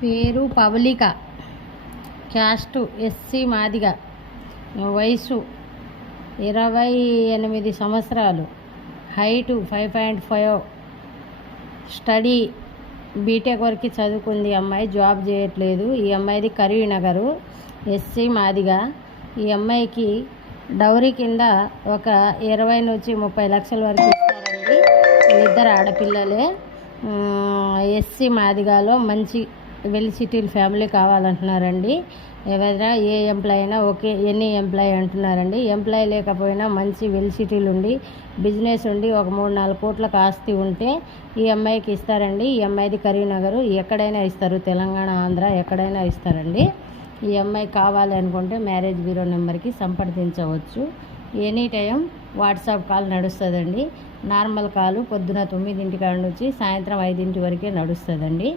పేరు పవళిక, caste SC Madiga, వయసు 28 సంవత్సరాలు, హైటు 5.5, స్టడీ బీటెక్ వరకు చదువుకుంది. అమ్మాయి జాబ్ చేయట్లేదు. ఈ అమ్మాయిది కరీంనగరు, ఎస్సీ మాదిగ. ఈ అమ్మాయికి డౌరీ కింద ఒక 20 నుంచి 30 లక్షల వరకు ఇస్తారండి. ఇద్దరు ఆడపిల్లలే. ఎస్సీ మాదిగాలో మంచి వెల్ సిటీల్ ఫ్యామిలీ కావాలంటున్నారండి. ఎవరైనా ఏ ఎంప్లాయ్ అయినా ఓకే, ఎనీ ఎంప్లాయ్ అంటున్నారండి. ఎంప్లాయ్ లేకపోయినా మంచి వెల్ సిటీలు ఉండి బిజినెస్ ఉండి ఒక 3-4 కోట్లకు ఆస్తి ఉంటే ఈ అమ్మాయికి ఇస్తారండి. ఈ అమ్మాయిది కరీంనగరు. ఎక్కడైనా ఇస్తారు, తెలంగాణ, ఆంధ్ర ఎక్కడైనా ఇస్తారండి. ఈ అమ్మాయి కావాలి అనుకుంటే మ్యారేజ్ బ్యూరో నెంబర్కి సంప్రదించవచ్చు. ఎనీ టైం వాట్సాప్ కాల్ నడుస్తుందండి. నార్మల్ కాలు పొద్దున 9 కాడ నుంచి సాయంత్రం 5 వరకే నడుస్తుందండి.